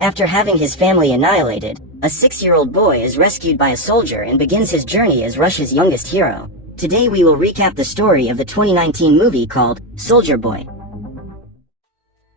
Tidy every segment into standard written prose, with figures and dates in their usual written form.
After having his family annihilated, a 6-year-old boy is rescued by a soldier and begins his journey as Russia's youngest hero. Today we will recap the story of the 2019 movie called Soldier Boy.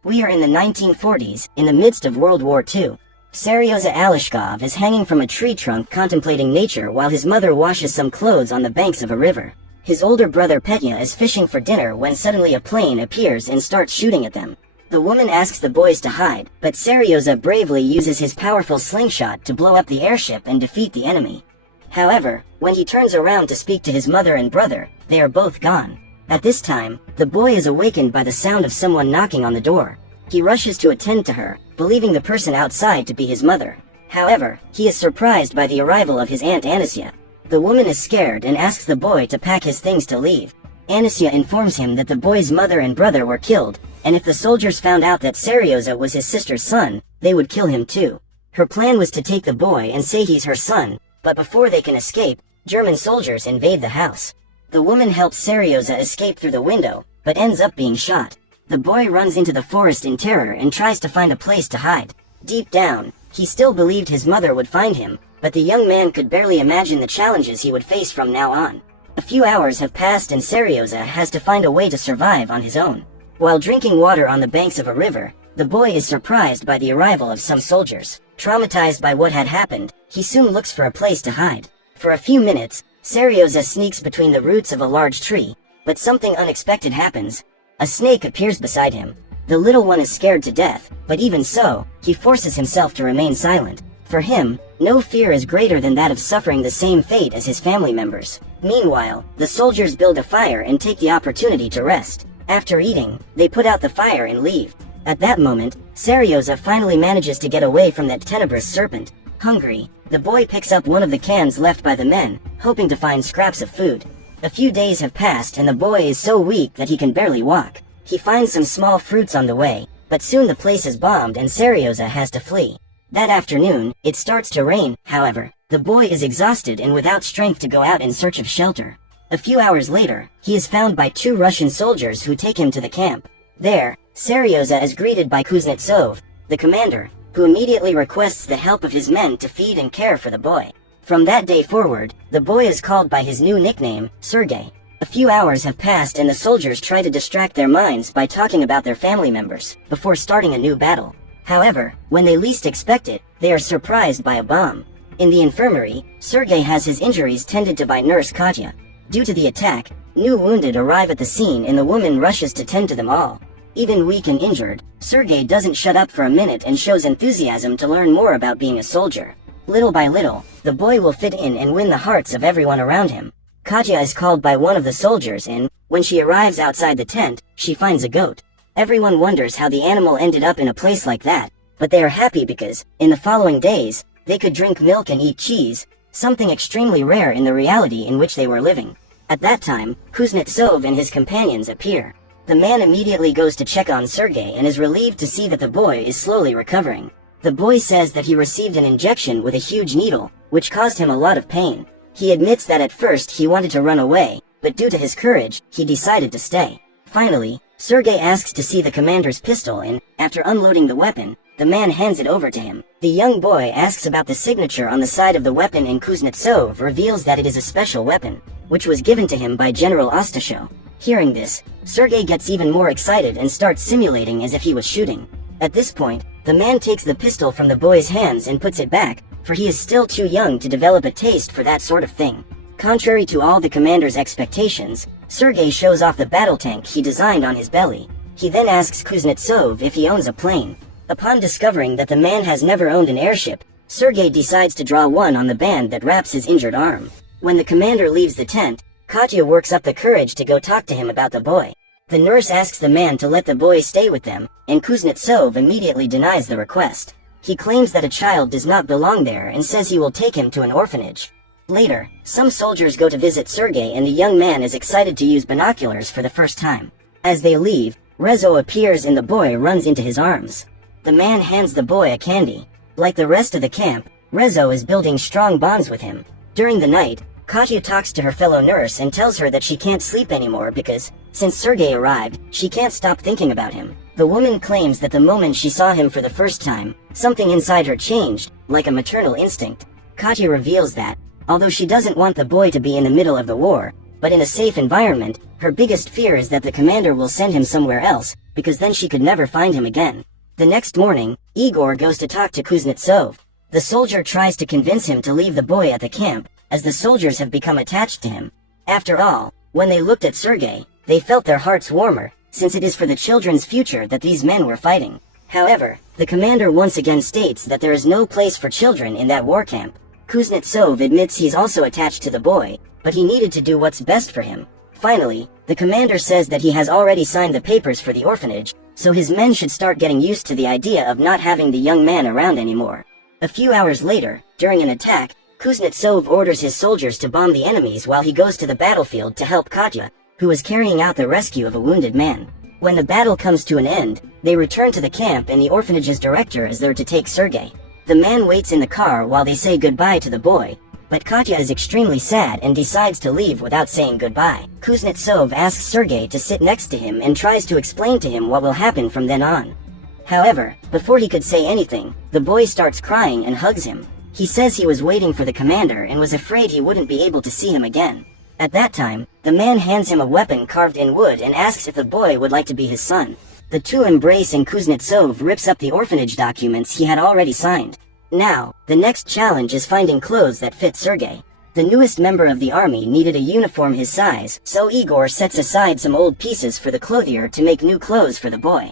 We are in the 1940s, in the midst of World War II. Sergei Aleshkov is hanging from a tree trunk contemplating nature while his mother washes some clothes on the banks of a river. His older brother Petya is fishing for dinner when suddenly a plane appears and starts shooting at them. The woman asks the boys to hide, but Sergei bravely uses his powerful slingshot to blow up the airship and defeat the enemy. However, when he turns around to speak to his mother and brother, they are both gone. At this time, the boy is awakened by the sound of someone knocking on the door. He rushes to attend to her, believing the person outside to be his mother. However, he is surprised by the arrival of his aunt Anasia. The woman is scared and asks the boy to pack his things to leave. Anasia informs him that the boy's mother and brother were killed, and if the soldiers found out that Sergei was his sister's son, they would kill him too. Her plan was to take the boy and say he's her son, but before they can escape, German soldiers invade the house. The woman helps Sergei escape through the window, but ends up being shot. The boy runs into the forest in terror and tries to find a place to hide. Deep down, he still believed his mother would find him, but the young man could barely imagine the challenges he would face from now on. A few hours have passed and Sergei has to find a way to survive on his own. While drinking water on the banks of a river, the boy is surprised by the arrival of some soldiers. Traumatized by what had happened, he soon looks for a place to hide. For a few minutes, Sergei sneaks between the roots of a large tree, but something unexpected happens. A snake appears beside him. The little one is scared to death, but even so, he forces himself to remain silent. For him, no fear is greater than that of suffering the same fate as his family members. Meanwhile, the soldiers build a fire and take the opportunity to rest. After eating, they put out the fire and leave. At that moment, Sergei finally manages to get away from that tenebrous serpent. Hungry, the boy picks up one of the cans left by the men, hoping to find scraps of food. A few days have passed and the boy is so weak that he can barely walk. He finds some small fruits on the way, but soon the place is bombed and Sergei has to flee. That afternoon, it starts to rain. However, the boy is exhausted and without strength to go out in search of shelter. A few hours later, he is found by 2 Russian soldiers who take him to the camp. There, Sergei is greeted by Kuznetsov, the commander, who immediately requests the help of his men to feed and care for the boy. From that day forward, the boy is called by his new nickname, Sergei. A few hours have passed and the soldiers try to distract their minds by talking about their family members, before starting a new battle. However, when they least expect it, they are surprised by a bomb. In the infirmary, Sergei has his injuries tended to by nurse Katya. Due to the attack, new wounded arrive at the scene and the woman rushes to tend to them all. Even weak and injured, Sergei doesn't shut up for a minute and shows enthusiasm to learn more about being a soldier. Little by little, the boy will fit in and win the hearts of everyone around him. Katya is called by one of the soldiers and, when she arrives outside the tent, she finds a goat. Everyone wonders how the animal ended up in a place like that, but they are happy because, in the following days, they could drink milk and eat cheese, something extremely rare in the reality in which they were living. At that time, Kuznetsov and his companions appear. The man immediately goes to check on Sergei and is relieved to see that the boy is slowly recovering. The boy says that he received an injection with a huge needle, which caused him a lot of pain. He admits that at first he wanted to run away, but due to his courage, he decided to stay. Finally, Sergei asks to see the commander's pistol and, after unloading the weapon, the man hands it over to him. The young boy asks about the signature on the side of the weapon and Kuznetsov reveals that it is a special weapon, which was given to him by General Ostashev. Hearing this, Sergei gets even more excited and starts simulating as if he was shooting. At this point, the man takes the pistol from the boy's hands and puts it back, for he is still too young to develop a taste for that sort of thing. Contrary to all the commander's expectations, Sergei shows off the battle tank he designed on his belly. He then asks Kuznetsov if he owns a plane. Upon discovering that the man has never owned an airship, Sergei decides to draw one on the band that wraps his injured arm. When the commander leaves the tent, Katya works up the courage to go talk to him about the boy. The nurse asks the man to let the boy stay with them, and Kuznetsov immediately denies the request. He claims that a child does not belong there and says he will take him to an orphanage. Later, some soldiers go to visit Sergei and the young man is excited to use binoculars for the first time. As they leave, Rezo appears and the boy runs into his arms. The man hands the boy a candy. Like the rest of the camp, Rezo is building strong bonds with him. During the night, Katya talks to her fellow nurse and tells her that she can't sleep anymore because, since Sergei arrived, she can't stop thinking about him. The woman claims that the moment she saw him for the first time, something inside her changed, like a maternal instinct. Katya reveals that, although she doesn't want the boy to be in the middle of the war, but in a safe environment, her biggest fear is that the commander will send him somewhere else, because then she could never find him again. The next morning, Igor goes to talk to Kuznetsov. The soldier tries to convince him to leave the boy at the camp, as the soldiers have become attached to him. After all, when they looked at Sergei, they felt their hearts warmer, since it is for the children's future that these men were fighting. However, the commander once again states that there is no place for children in that war camp. Kuznetsov admits he's also attached to the boy, but he needed to do what's best for him. Finally, the commander says that he has already signed the papers for the orphanage, so his men should start getting used to the idea of not having the young man around anymore. A few hours later, during an attack, Kuznetsov orders his soldiers to bomb the enemies while he goes to the battlefield to help Katya, who is carrying out the rescue of a wounded man. When the battle comes to an end, they return to the camp and the orphanage's director is there to take Sergei. The man waits in the car while they say goodbye to the boy, but Katya is extremely sad and decides to leave without saying goodbye. Kuznetsov asks Sergei to sit next to him and tries to explain to him what will happen from then on. However, before he could say anything, the boy starts crying and hugs him. He says he was waiting for the commander and was afraid he wouldn't be able to see him again. At that time, the man hands him a weapon carved in wood and asks if the boy would like to be his son. The two embrace and Kuznetsov rips up the orphanage documents he had already signed. Now, the next challenge is finding clothes that fit Sergei. The newest member of the army needed a uniform his size, so Igor sets aside some old pieces for the clothier to make new clothes for the boy.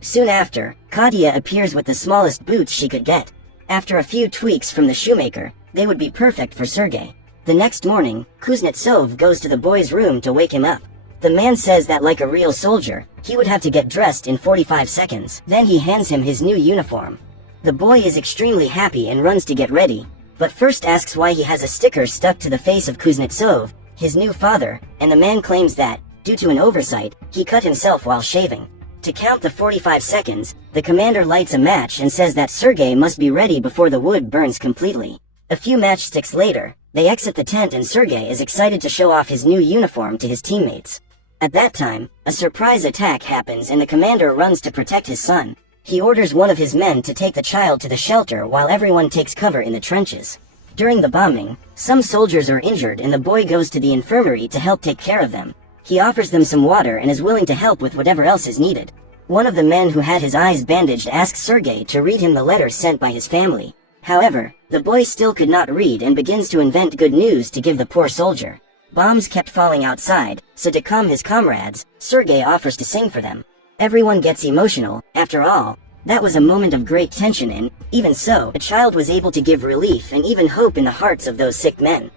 Soon after, Katya appears with the smallest boots she could get. After a few tweaks from the shoemaker, they would be perfect for Sergei. The next morning, Kuznetsov goes to the boy's room to wake him up. The man says that like a real soldier, he would have to get dressed in 45 seconds. Then he hands him his new uniform. The boy is extremely happy and runs to get ready, but first asks why he has a sticker stuck to the face of Kuznetsov, his new father, and the man claims that, due to an oversight, he cut himself while shaving. To count the 45 seconds, the commander lights a match and says that Sergei must be ready before the wood burns completely. A few matchsticks later, they exit the tent and Sergei is excited to show off his new uniform to his teammates. At that time, a surprise attack happens and the commander runs to protect his son. He orders one of his men to take the child to the shelter while everyone takes cover in the trenches. During the bombing, some soldiers are injured and the boy goes to the infirmary to help take care of them. He offers them some water and is willing to help with whatever else is needed. One of the men who had his eyes bandaged asks Sergei to read him the letters sent by his family. However, the boy still could not read and begins to invent good news to give the poor soldier. Bombs kept falling outside, so to calm his comrades, Sergei offers to sing for them. Everyone gets emotional. After all, that was a moment of great tension and, even so, the child was able to give relief and even hope in the hearts of those sick men.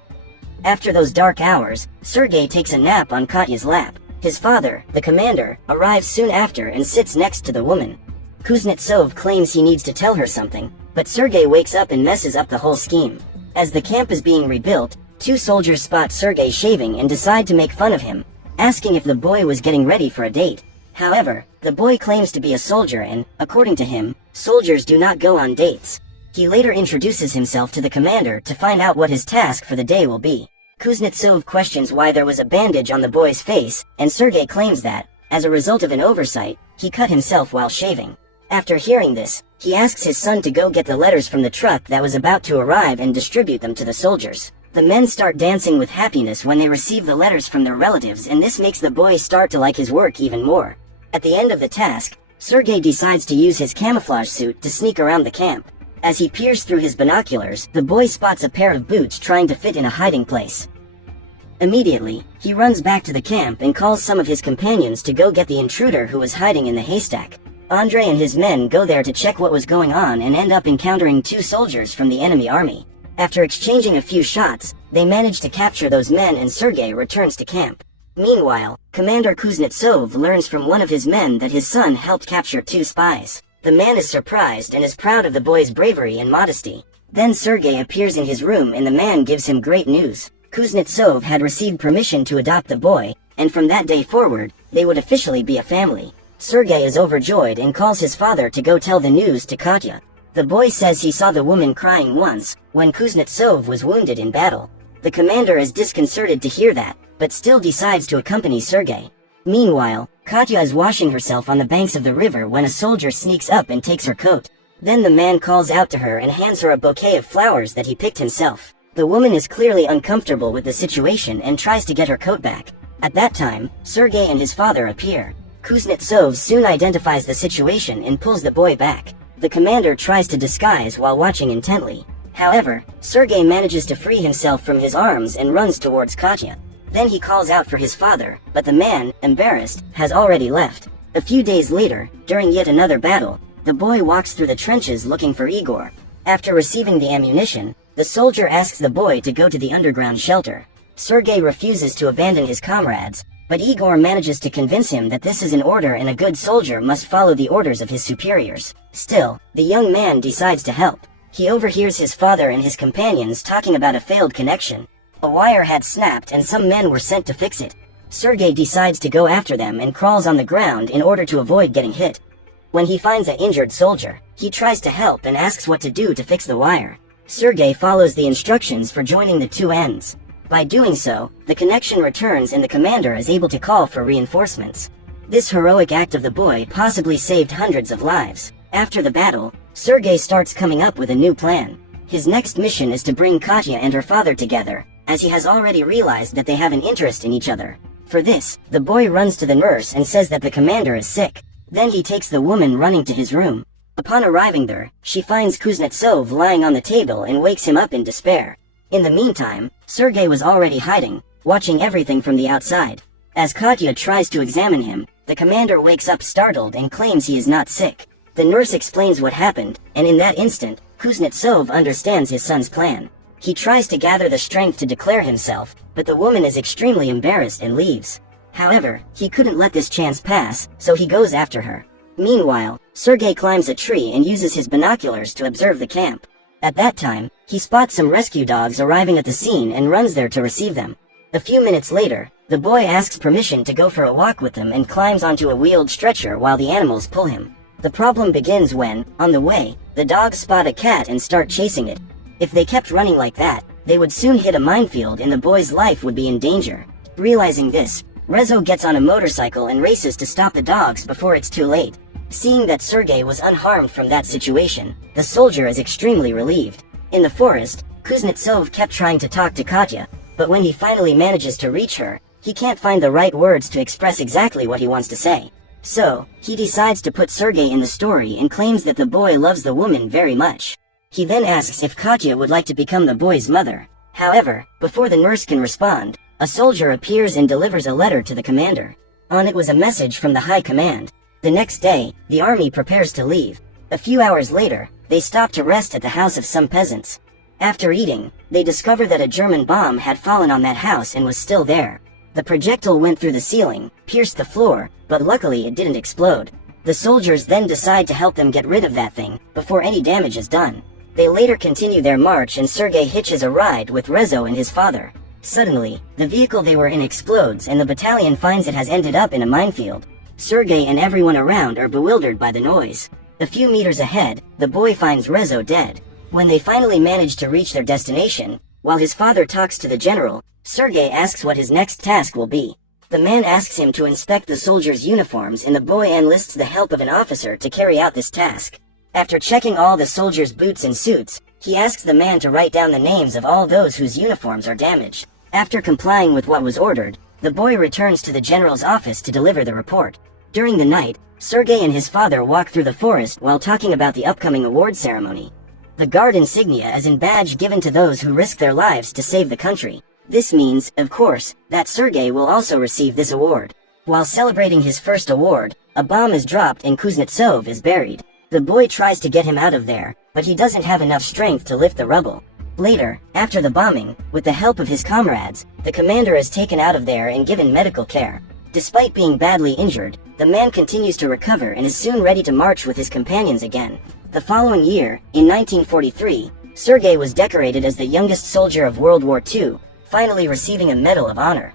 After those dark hours, Sergei takes a nap on Katya's lap. His father, the commander, arrives soon after and sits next to the woman. Kuznetsov claims he needs to tell her something, but Sergei wakes up and messes up the whole scheme. As the camp is being rebuilt, two soldiers spot Sergei shaving and decide to make fun of him, asking if the boy was getting ready for a date. However, the boy claims to be a soldier and, according to him, soldiers do not go on dates. He later introduces himself to the commander to find out what his task for the day will be. Kuznetsov questions why there was a bandage on the boy's face, and Sergei claims that, as a result of an oversight, he cut himself while shaving. After hearing this, he asks his son to go get the letters from the truck that was about to arrive and distribute them to the soldiers. The men start dancing with happiness when they receive the letters from their relatives, and this makes the boy start to like his work even more. At the end of the task, Sergei decides to use his camouflage suit to sneak around the camp. As he peers through his binoculars, the boy spots a pair of boots trying to fit in a hiding place. Immediately, he runs back to the camp and calls some of his companions to go get the intruder who was hiding in the haystack. Andrei and his men go there to check what was going on and end up encountering two soldiers from the enemy army. After exchanging a few shots, they manage to capture those men and Sergei returns to camp. Meanwhile, Commander Kuznetsov learns from one of his men that his son helped capture two spies. The man is surprised and is proud of the boy's bravery and modesty. Then Sergei appears in his room and the man gives him great news. Kuznetsov had received permission to adopt the boy, and from that day forward, they would officially be a family. Sergei is overjoyed and calls his father to go tell the news to Katya. The boy says he saw the woman crying once, when Kuznetsov was wounded in battle. The commander is disconcerted to hear that, but still decides to accompany Sergei. Meanwhile, Katya is washing herself on the banks of the river when a soldier sneaks up and takes her coat. Then the man calls out to her and hands her a bouquet of flowers that he picked himself. The woman is clearly uncomfortable with the situation and tries to get her coat back. At that time, Sergei and his father appear. Kuznetsov soon identifies the situation and pulls the boy back. The commander tries to disguise while watching intently. However, Sergei manages to free himself from his arms and runs towards Katya. Then he calls out for his father, but the man, embarrassed, has already left. A few days later, during yet another battle, the boy walks through the trenches looking for Igor. After receiving the ammunition, the soldier asks the boy to go to the underground shelter. Sergei refuses to abandon his comrades, but Igor manages to convince him that this is an order and a good soldier must follow the orders of his superiors. Still, the young man decides to help. He overhears his father and his companions talking about a failed connection. A wire had snapped and some men were sent to fix it. Sergei decides to go after them and crawls on the ground in order to avoid getting hit. When he finds an injured soldier, he tries to help and asks what to do to fix the wire. Sergei follows the instructions for joining the two ends. By doing so, the connection returns and the commander is able to call for reinforcements. This heroic act of the boy possibly saved hundreds of lives. After the battle, Sergei starts coming up with a new plan. His next mission is to bring Katya and her father together, as he has already realized that they have an interest in each other. For this, the boy runs to the nurse and says that the commander is sick. Then he takes the woman running to his room. Upon arriving there, she finds Kuznetsov lying on the table and wakes him up in despair. In the meantime, Sergei was already hiding, watching everything from the outside. As Katya tries to examine him, the commander wakes up startled and claims he is not sick. The nurse explains what happened, and in that instant, Kuznetsov understands his son's plan. He tries to gather the strength to declare himself, but the woman is extremely embarrassed and leaves. However, he couldn't let this chance pass, so he goes after her. Meanwhile, Sergei climbs a tree and uses his binoculars to observe the camp. At that time, he spots some rescue dogs arriving at the scene and runs there to receive them. A few minutes later, the boy asks permission to go for a walk with them and climbs onto a wheeled stretcher while the animals pull him. The problem begins when, on the way, the dogs spot a cat and start chasing it. If they kept running like that, they would soon hit a minefield and the boy's life would be in danger. Realizing this, Rezo gets on a motorcycle and races to stop the dogs before it's too late. Seeing that Sergei was unharmed from that situation, the soldier is extremely relieved. In the forest, Kuznetsov kept trying to talk to Katya, but when he finally manages to reach her, he can't find the right words to express exactly what he wants to say. So, he decides to put Sergei in the story and claims that the boy loves the woman very much. He then asks if Katya would like to become the boy's mother. However, before the nurse can respond, a soldier appears and delivers a letter to the commander. On it was a message from the high command. The next day, the army prepares to leave. A few hours later, they stop to rest at the house of some peasants. After eating, they discover that a German bomb had fallen on that house and was still there. The projectile went through the ceiling, pierced the floor, but luckily it didn't explode. The soldiers then decide to help them get rid of that thing, before any damage is done. They later continue their march and Sergei hitches a ride with Rezo and his father. Suddenly, the vehicle they were in explodes and the battalion finds it has ended up in a minefield. Sergei and everyone around are bewildered by the noise. A few meters ahead, the boy finds Rezo dead. When they finally manage to reach their destination, while his father talks to the general, Sergei asks what his next task will be. The man asks him to inspect the soldiers' uniforms and the boy enlists the help of an officer to carry out this task. After checking all the soldiers' boots and suits, he asks the man to write down the names of all those whose uniforms are damaged. After complying with what was ordered, the boy returns to the general's office to deliver the report. During the night, Sergei and his father walk through the forest while talking about the upcoming award ceremony. The guard insignia is a badge given to those who risk their lives to save the country. This means, of course, that Sergei will also receive this award. While celebrating his first award, a bomb is dropped and Kuznetsov is buried. The boy tries to get him out of there, but he doesn't have enough strength to lift the rubble. Later, after the bombing, with the help of his comrades, the commander is taken out of there and given medical care. Despite being badly injured, the man continues to recover and is soon ready to march with his companions again. The following year, in 1943, Sergei was decorated as the youngest soldier of World War II, finally receiving a Medal of Honor.